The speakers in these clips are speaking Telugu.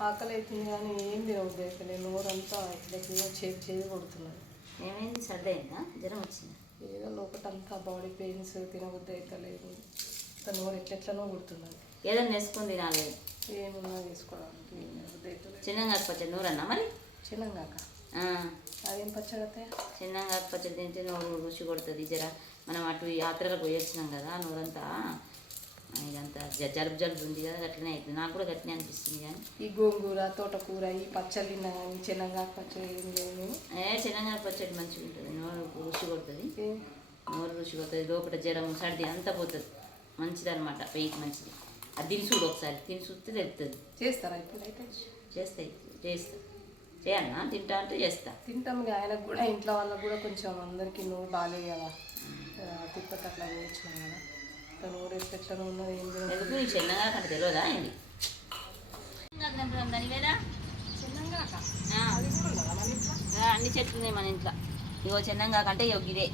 ఆకలి అవుతుంది కానీ ఏం తినవద్దు అయితే నోరంతా ఇట్లా చేతి చేతి కొడుతున్నది ఏమైంది? సర్ది అయిందా జ్వరం వచ్చిందా? ఏదో లోపటంతా బాడీ పెయిన్స్ తినవద్దు అయితే లేదు. అంత నోరు ఎట్లెట్లనో కొడుతున్నది ఏదైనా వేసుకొని తినాలి. ఏమున్నా లేదు. చిన్నగా పచ్చడి నూరన్నా మరి? చిన్నంగాక ఆ, అదేం పచ్చడతే చిన్నగా పచ్చడి తింటే నోరు రుచి కొడుతుంది. జర మనం అటు యాత్రలకు పోయి వచ్చినాం కదా నోరంతా ఇదంతా జలుబు జలుబు ఉంది కదా గట్లనే అవుతుంది నాకు కూడా గట్లనే అనిపిస్తుంది కానీ. ఈ గోంగూర తోటకూర ఈ పచ్చళ్ళు కానీ చిన్నంగా పచ్చడి ఏం లేదు ఏ చిన్నగా పచ్చడి మంచిగా ఉంటుంది. నోరు రుచి కొడుతుంది. నోరు రుచి కొడుతుంది. లోపల జ్వరం సర్ది అంతా పోతుంది. మంచిది అనమాట వెయ్యికి మంచిది. అది తిని చూడు ఒకసారి. తిని చూస్తే తెలుస్తుంది చేస్తారా ఇప్పుడైతే? చేస్తాయి చేస్తా. చేయన్నా? తింటా అంటే చేస్తా. తింటాం ఆయనకు కూడా ఇంట్లో వాళ్ళకు కూడా కొంచెం అందరికీ నోరు బాగాలేదు కదా. ఆ, తిప్పటి అట్లా కదా. ఎట్లా ఉన్నది ఏం ఎందుకు నీకు చిన్నగా కంటే తెలియదా ఏంటి అన్ని చెట్లు ఉన్నాయి మన ఇంట్లో. ఇగో చిన్నంగా కంటే ఇదే.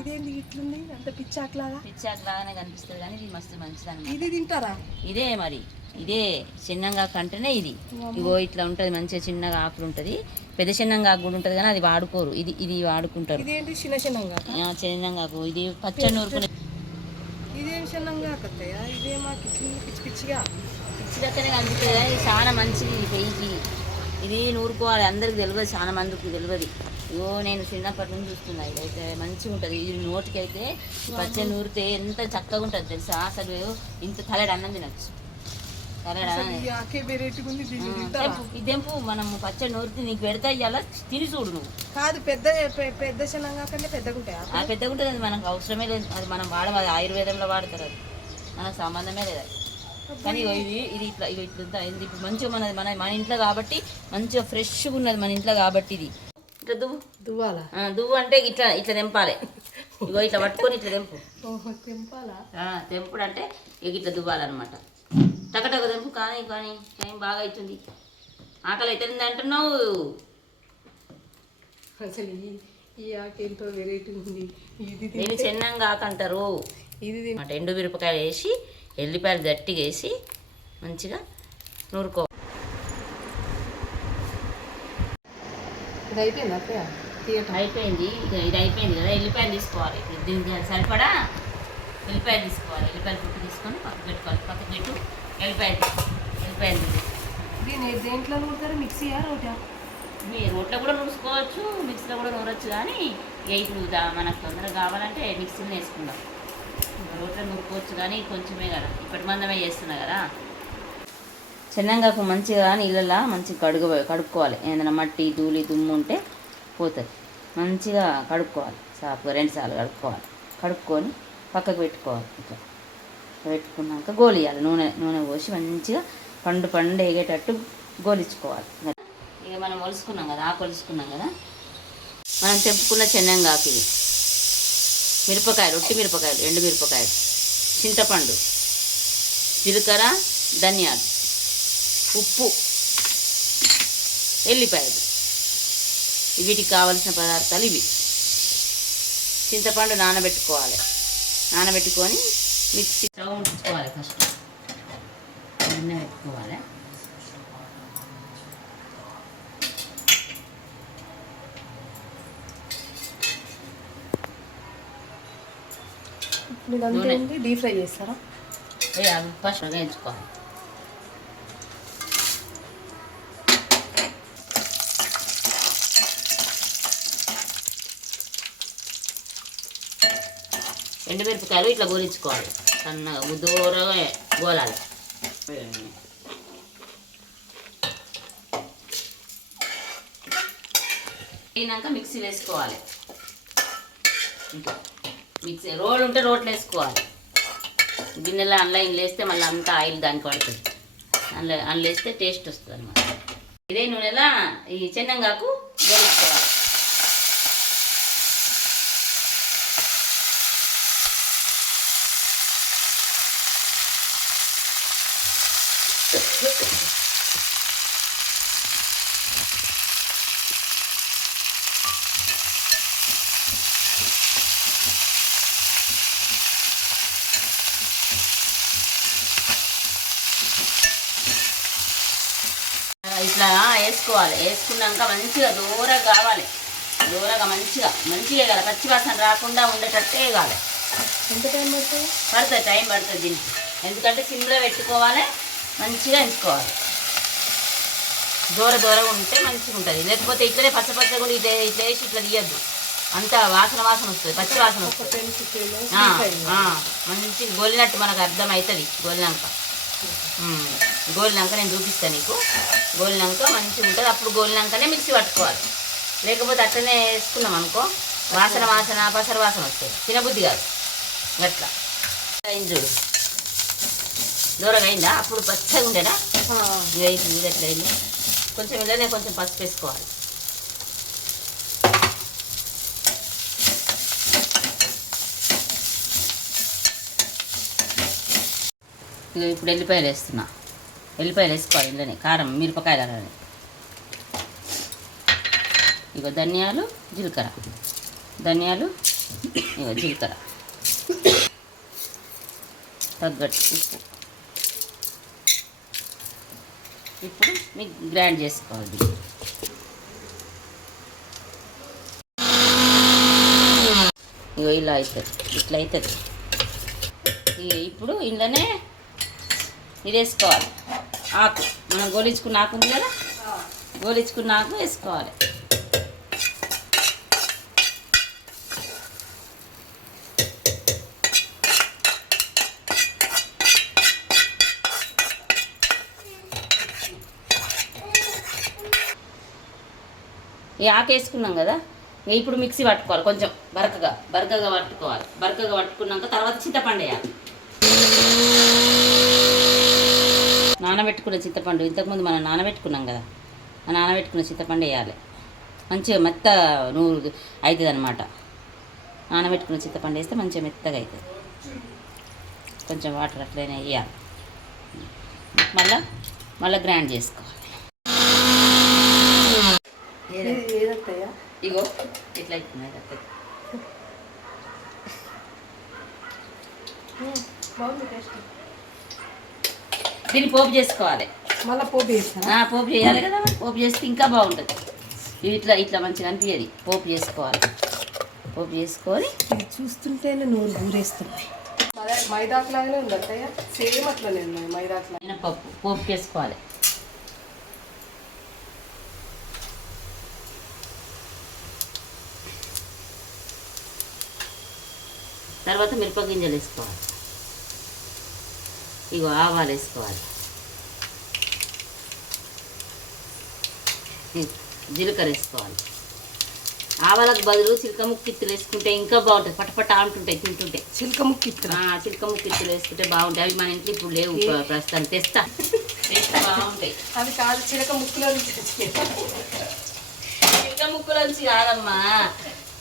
ఇదేంటి ఇట్లుంది? అంత పిచ్చాక్లాగా? పిచ్చాకు లాగానే కనిపిస్తుంది కానీ ఇది మస్తు మంచిది ఇది తింటారా? ఇదే మరి. ఇదే చిన్నంగా కంటేనే ఇది. ఇగో ఇట్లా ఉంటుంది మంచిగా చిన్నగా ఆకులు ఉంటుంది. పెద్ద చిన్నంగా ఆకు కూడా ఉంటుంది కానీ అది వాడుకోరు. ఇది ఇది వాడుకుంటారు. చిన్న చిన్నంగా? చిన్నంగా ఇది పచ్చడి నూరుకునే ఇదేం క్షణంగా కత్తయ్యా. ఇదేమా ఇట్లుంది పిచ్చి పిచ్చిగా. పిచ్చి లెక్కనే కనిపిస్తుంది కానీ ఇది చాలా మంచిది ఇది ఇది. నూరుకోవాలి అందరికి తెలియదు చాలా మందికి తెలియదు. ఇగో నేను చిన్నప్పటి నుంచి చూస్తున్నా ఇదైతే మంచిగా ఉంటుంది. ఇది నోటికి అయితే పచ్చడి నూరితే ఎంత చక్కగా ఉంటుంది తెలుసా? అసలు ఇంత తలెడు అన్నం తినచ్చు. ఈ తెంపు మనం పచ్చడి నూరితే నీకు పెడతా ఇవాళ తిని చూడు నువ్వు. కాదు పెద్ద పెద్ద చిన్నంగా కంటే పెద్దగా ఉంటాయా ఆ పెద్దగా ఉంటుంది అది మనకు అవసరమే లేదు. అది మనం వాడము? అది ఆయుర్వేదంలో వాడతారు అది. మనకు సంబంధమే లేదు అది. కానీ ఇది ఇది ఇట్లా ఇగో ఇట్లా? ఇది ఇప్పుడు మంచిగా మనది మన మన ఇంట్లో కాబట్టి మంచిగా ఫ్రెష్గా ఉన్నది మన ఇంట్లో కాబట్టి ఇది. ఇట్లా దువ్వు. దువ్వాలా? దువ్వు అంటే ఇట్లా ఇట్లా తెంపాలి. ఇగో ఇట్లా పట్టుకొని ఇట్లా తెంపు. తెంపాలా? తెంపుడు అంటే ఇట్లా దువ్వాలన్నమాట. టకటక తెంపు కానీ కానీ టైం బాగా అవుతుంది ఆకలి అవుతుంది అంటున్నావు? అసలు ఈ ఈ ఆకేంతో వెరైటీ ఉంది. ఇది దీన్ని చిన్నంగా ఆకంటారు. ఇది ఎండు మిరపకాయలు వేసి ఎల్లిపాయలు గట్టిగా వేసి మంచిగా నూరుకో. ఇది అయిపోయింది అత్తయ్య అయిపోయింది. ఇది అయిపోయింది కదా ఎల్లిపాయలు తీసుకోవాలి. దీనికి సరిపడా? ఎల్లిపాయలు తీసుకోవాలి. ఎల్లిపాయలు పుట్టు తీసుకొని పక్కకు పెట్టుకోవాలి. పక్కకు పెట్టు. తీసి. దీన్ని దేంట్లో నూరుతారు? మిక్సీయా రోటా? మీ రోట్లో కూడా నూరుకోవచ్చు మిక్సీలో కూడా నూరొచ్చు కానీ ఇక ఇప్పుడు దా- మనకు తొందరగా కావాలంటే మిక్సీలో వేసుకుందాం. రోట్లో నూరుకోవచ్చు కానీ కొంచెమే కదా. ఇప్పటి మందమే చేస్తున్నా కదా. చిన్నంగాకు మంచిగా నీళ్ళల్లో మంచిగా కడుగు కడుక్కోవాలి. ఏదైనా మట్టి ధూళి దుమ్ము ఉంటే పోతుంది. మంచిగా కడుక్కోవాలి. సాపుగా రెండు సార్లు కడుక్కోవాలి. కడుక్కొని పక్కకు పెట్టుకోవాలి. ఇట్లా. పెట్టుకున్నాక గోలియాలి. నూనె నూనె పోసి మంచిగా పండు పండు ఎగేటట్టు గోలించుకోవాలి. ఇక మనం ఒలుసుకున్నాం కదా ఆకు ఒలుసుకున్నాం కదా? మనం తెంపుకున్న చెన్నంగాకు ఇది. మిరపకాయలు ఒట్టి మిరపకాయలు ఎండు మిరపకాయలు చింతపండు జీలకర్ర ధనియాలు ఉప్పు ఎల్లిపాయలు. వీటికి కావలసిన పదార్థాలు ఇవి. చింతపండు నానబెట్టుకోవాలి. నానబెట్టుకొని మిక్సీ స్టవ్ ఉంచుకోవాలి ఫస్ట్. గిన్నె పెట్టుకోవాలి. డీప్ ఫ్రై చేస్తారా? ఫస్ట్ వేయించుకోవాలి. ఎండుమిరపకాయలు ఇట్లా గోలించుకోవాలి. సన్నగా దూరగా గోలాలి. అయినాక మిక్సీ వేసుకోవాలి. మిక్సీ రోడ్ ఉంటే రోట్లు వేసుకోవాలి. గిన్నెలో ఆన్లైన్ వేస్తే మళ్ళీ అంతా ఆయిల్ దానికి పడుతుంది. అందులో అందులో వేస్తే టేస్ట్ వస్తుంది అనమాట ఇదే నూనెలా ఈ చెన్నంగాకు ఇట్లా వేసుకోవాలి. వేసుకున్నాక మంచిగా దూరగా కావాలి. దూరగా మంచిగా. మంచిగా కదా పచ్చివాసన రాకుండా ఉండేటట్టే కావాలి. ఎంత టైం పడుతుంది? పడుతుంది టైం పడుతుంది. దీనికి ఎందుకంటే సిమ్లో పెట్టుకోవాలి. మంచిగా ఎంచుకోవాలి దూర దూరంగా ఉంటే మంచిగా ఉంటుంది. లేకపోతే ఇట్లనే పచ్చ పచ్చ కూడా ఇట్లా ఇట్లా వేసి ఇట్లా తీయద్దు. అంత వాసన వాసన వస్తుంది పచ్చి వాసన వస్తుంది. మంచి గోలినట్టు మనకు అర్థమవుతుంది గోలినాక. ఉమ్, గోలినాక నేను చూపిస్తాను నీకు. గోలినాక మంచిగా ఉంటుంది. అప్పుడు గోలినాకనే మిక్సీ పట్టుకోవాలి. లేకపోతే అట్లనే వేసుకున్నాం అనుకో వాసన వాసన పసర వాసన వస్తుంది. తినబుద్ధి కాదు. అట్లా. చూడు. దూరం అయిందా? అప్పుడు పచ్చగా ఉండేనా? ఇది అయింది ఇది ఎట్లా అయింది? కొంచెం ఇలానే కొంచెం పసుపు వేసుకోవాలి. ఇప్పుడు ఎల్లిపాయలు వేస్తున్నా. ఎల్లిపాయలు వేసుకోవాలి ఇందులోనే కారం మిరపకాయలు అలానే. ఇగో ధనియాలు జీలకర్ర. ధనియాలు ఇగో జీలకర్ర. తగ్గట్టు ఉప్పు. ఇప్పుడు మీకు గ్రైండ్ చేసుకోవాలి. ఇగో ఇలా అవుతుంది ఇట్లా అవుతుంది ఇప్పుడు ఇంట్లోనే ఇది వేసుకోవాలి ఆకు మనం గోలించుకున్న ఆకు ఉంది కదా? గోలించుకున్న ఆకు వేసుకోవాలి. ఈ ఆకు వేసుకున్నాం కదా ఇప్పుడు మిక్సీ పట్టుకోవాలి కొంచెం బరకగా బరకగా పట్టుకోవాలి. బరకగా పట్టుకున్నాక తర్వాత చింతపండు వేయాలి. నానబెట్టుకున్న చింతపండు ఇంతకుముందు మనం నానబెట్టుకున్నాం కదా ఆ నానబెట్టుకున్న చింతపండు వేయాలి. మంచిగా మెత్త నూరు అవుతుంది అనమాట నానబెట్టుకున్న చింతపండు వేస్తే మంచిగా మెత్తగా అవుతుంది కొంచెం వాటర్ అట్లనే వేయాలి. మళ్ళీ మళ్ళీ గ్రైండ్ చేసుకో. ఏదత్తయ్యా ఇగో ఇట్లా అత్తయ్య. బాగుంది టేస్ట్. దీన్ని పోపు చేసుకోవాలి. మళ్ళీ పోపు ఆ, పోపు చేయాలి కదా. పోపు చేస్తే ఇంకా బాగుంటుంది. ఇవి ఇట్లా ఇట్లా మంచిగా అనిపించేది పోపు చేసుకోవాలి. పోపు చేసుకొని ఇది చూస్తుంటేనే నోరు ఊరేస్తుంది. మైదాకు లాగానే ఉంది అత్తయ్య. సేమ్ అట్లనే ఉన్నాయి మినపప్పు పోపు చేసుకోవాలి. తర్వాత మిరప గింజలు వేసుకోవాలి. ఇగో ఆవాలు వేసుకోవాలి. జీలకర్ర వేసుకోవాలి. ఆవాలకు బదులు చిలక ముక్కిత్తులు వేసుకుంటే ఇంకా బాగుంటుంది. పటపట అంటుంటాయి తింటుంటే చిలక ముక్కు ఇత్తరా ఆ, చిలక ముక్కిత్తులు వేసుకుంటే బాగుంటాయి. అవి మన ఇంట్లో ఇప్పుడు లేవు. ప్ర- ప్రస్తుతం తెస్తా. బాగుంటాయి. అది కాదు చిలక ముక్కులో నుంచి. చిలక ముక్కులోంచి కాదమ్మా.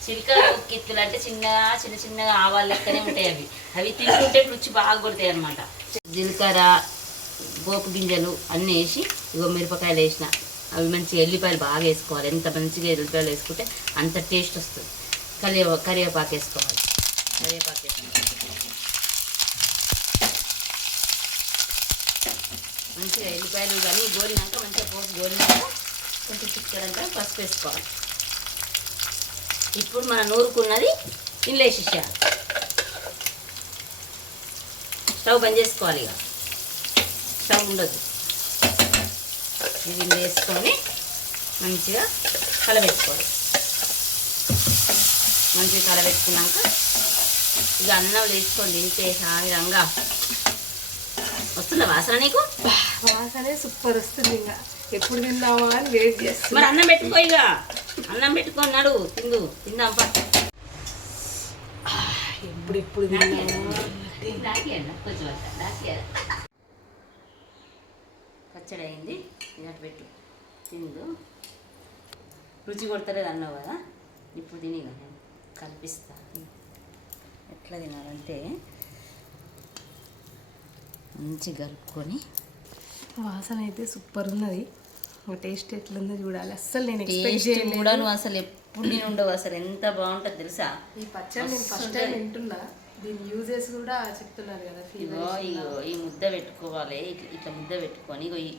చిలక ముక్కిత్తులు అంటే చిన్నగా చిన్న చిన్నగా ఆవాలు లెక్కనే ఉంటాయి అవి. అవి తింటుంటే రుచి బాగా కొడతాయి అనమాట జీలకర్ర గోపు గింజలు అన్నీ వేసి ఇగో మిరపకాయలు వేసిన. అవి మంచి ఎల్లిపాయలు బాగా వేసుకోవాలి. ఎంత మంచిగా ఎల్లిపాయలు వేసుకుంటే అంత టేస్ట్ వస్తుంది. కరివే కరివేపాకు వేసుకోవాలి. కరివేపాకు వేసుకోవాలి. మంచిగా ఎల్లిపాయలు కానీ గోలినాక మంచిగా పోసి గోలినాక కొంచెం చిక్కడంతా పసుపు వేసుకోవాలి. ఇప్పుడు మన నూరుకున్నది ఇంట్లో వేసేసేయాలి స్టవ్ బంద్ చేసుకోవాలి ఇక. స్టవ్ ఉండదు ఇది వేసుకొని మంచిగా కలబెట్టుకోవాలి. మంచిగా కలబెట్టుకున్నాక ఇక అన్నం వేసుకొని తింటే హాయిగా వస్తుందా వాసన నీకు? వాసనే సూపర్ వస్తుంది ఇంకా. ఎప్పుడు తిందామా అని వెయిట్ చేస్తాను మరి అన్నం పెట్టుకో ఇక. అన్నం పెట్టుకున్నాడు తిందు తిందాం పా ఎప్పుడు తిందామా పచ్చడి అయింది ఇదట్టు పెట్టు. తిందు. రుచి కొడతలేదు అన్నావు కదా? ఇప్పుడు తిని కల్పిస్తా. ఎట్లా తినాలంటే మంచి కలుపుకొని వాసన అయితే సూపర్ ఉన్నది. టేస్ట్ ఎట్లుందో చూడాలి. అస్సలు నేను ఎక్స్పెక్ట్ చేయలేదు. కూడా నువ్వు అసలు ఎప్పుడు తిని ఉండవు. అసలు ఎంత బాగుంటుంది తెలుసా? ఈ పచ్చడి నేను ఫస్ట్ టైం వింటున్నా. దీని యూజెస్ కూడా చెప్తున్నారు కదా ఇగో ఇగో ఈ ముద్ద పెట్టుకోవాలి. ఇట్లా ముద్ద పెట్టుకొని ఇగో ఈ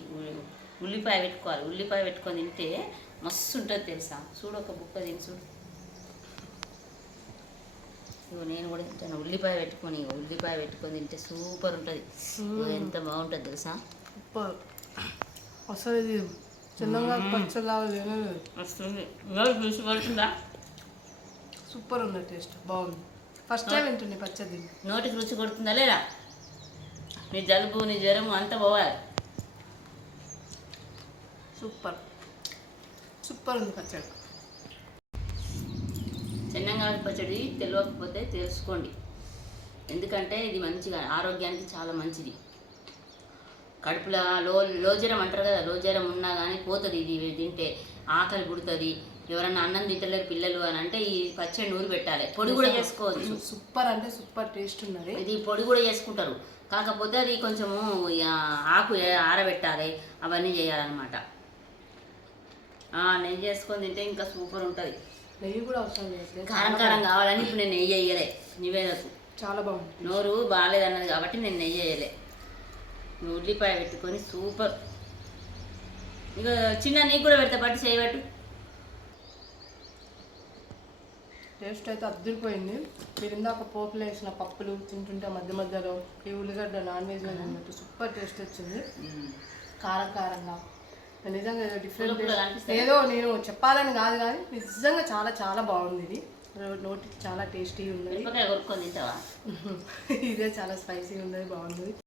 ఉల్లిపాయ పెట్టుకోవాలి. ఉల్లిపాయ పెట్టుకొని తింటే మస్తు ఉంటుంది తెలుసా? చూడు ఒక బుక్క తిని చూడు. ఇగో నేను కూడా తింటాను. ఉల్లిపాయ పెట్టుకొని ఇగో ఉల్లిపాయ పెట్టుకొని తింటే సూపర్ ఉంటుంది. ఎంత బాగుంటుంది తెలుసా? అసలు ఇది చిన్నగా పచ్చలాగా తినలేదు. వస్తుంది. పడుతుందా సూపర్ ఉంది టేస్ట్. బాగుంది. ఫస్ట్ టైం వింటుంది పచ్చడి. నోటికి రుచి కొడుతుందా లేదా? నీ జలుబు నీ జ్వరం అంతా పోవాలి. సూపర్. సూపర్ ఉంది పచ్చడి. చెన్నంగాలి పచ్చడి తెలియకపోతే తెలుసుకోండి. ఎందుకంటే ఇది మంచిగా ఆరోగ్యానికి చాలా మంచిది. కడుపులో లో లోజరం అంటారు కదా లోజరం ఉన్నా కానీ పోతుంది ఇది తింటే ఆకలి పుడుతుంది. ఎవరన్నా అన్నం తింటలేరు పిల్లలు అని అంటే ఈ పచ్చడి నూరి పెట్టాలి. పొడి కూడా చేసుకోవచ్చు. సూపర్ అంటే సూపర్ టేస్ట్ ఉన్నది. ఇది పొడి కూడా చేసుకుంటారు. కాకపోతే అది కొంచెము ఆకు ఆరబెట్టాలి. అవన్నీ చేయాలన్నమాట. నెయ్యి చేసుకొని తింటే ఇంకా సూపర్ ఉంటుంది. నెయ్యి కూడా అవసరం లేదు. కారం కారం కావాలని ఇప్పుడు నేను నెయ్యి వేయలే నివేదకు. చాలా బాగుంది. నోరు బాగాలేదన్నది కాబట్టి నేను నెయ్యి వేయలే. ఉల్లిపాయ పెట్టుకొని సూపర్. ఇక చిన్న నీకు కూడా పెడతా పట్టు చేయబట్టు టేస్ట్ అయితే అద్దరిపోయింది. మీరు ఇందాక పోపులు వేసిన పప్పులు తింటుంటే మధ్య మధ్యలో ఈ ఉల్లిగడ్డ నాన్ వెజ్ తిన్నట్టు సూపర్ టేస్ట్ వచ్చింది. కారం కారంగా. నిజంగా ఏదో డిఫరెంట్. ఏదో నేను చెప్పాలని కాదు కానీ నిజంగా చాలా చాలా బాగుంది ఇది. నోటికి చాలా టేస్టీ ఉన్నది. తింటావా? ఇదే చాలా స్పైసీ ఉన్నది బాగుంది.